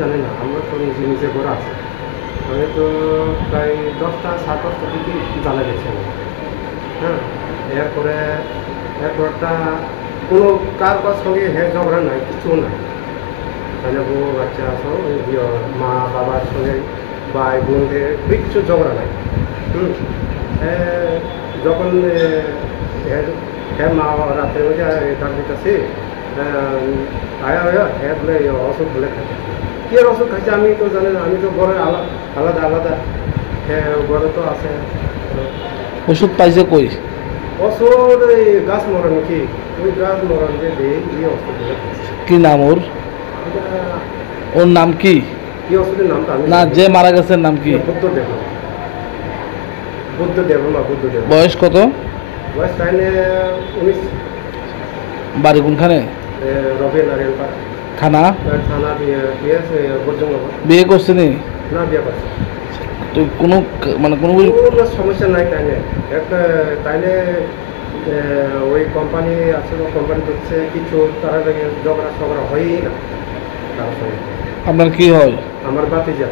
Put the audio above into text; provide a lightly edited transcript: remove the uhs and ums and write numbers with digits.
জানি না, আমরা তো নিজে নিজে করে আছে। আমি তো প্রায় 10টা 10:30টার দিকে জানা গেছে আমার। হ্যাঁ, এরপরটা কোনো কার সঙ্গে ঝগড়া নাই, কিছু নাই। তাহলে বউ বাচ্চা আসো, মা বাবার সঙ্গে ভাই বোনদের কিচ্ছু ঝগড়া নাই। যখন হ্যাঁ মা রাত্রে মধ্যে ডাক দিতেছে আয়া হয়ে হ্যাঁ বলে অসুখ বলে খাচ্ছে। কি আর অসুখ খাচ্ছে আমি তো জানি না, আমি তো ঘরে আলাদা আলাদা। হ্যাঁ ঘরে তো আছে। ওষুধ পাইছে কই? ওষুধ এই গাছ মরণ কি, ওই গাছ মরণ যে দেয় এই ওষুধ বলে খাচ্ছে। কি নাম ওর? ওর নাম কি? কি ওষুধের নামটা আমি না, যে মারা গেছে নাম কি? বুদ্ধদেব। বুদ্ধদেব। বয়স কত? বয়স তাইলে 19। বাড়ি কোনখানে? রবি নারিয়াল পাড়া থানা? থানা দিয়েছে বর্জনগর। বিয়ে করছে নি? না, বিয়ে করছে। তো কোনো কোনো কোনো সমস্যা নাই তাইলে। একটা তাইলে ওই কোম্পানি আছে, কোম্পানি করছে কিছু, তারা ঝগড়া হয়ই না কারোর সঙ্গে। আপনার কি হয়? আমার বাতিজা।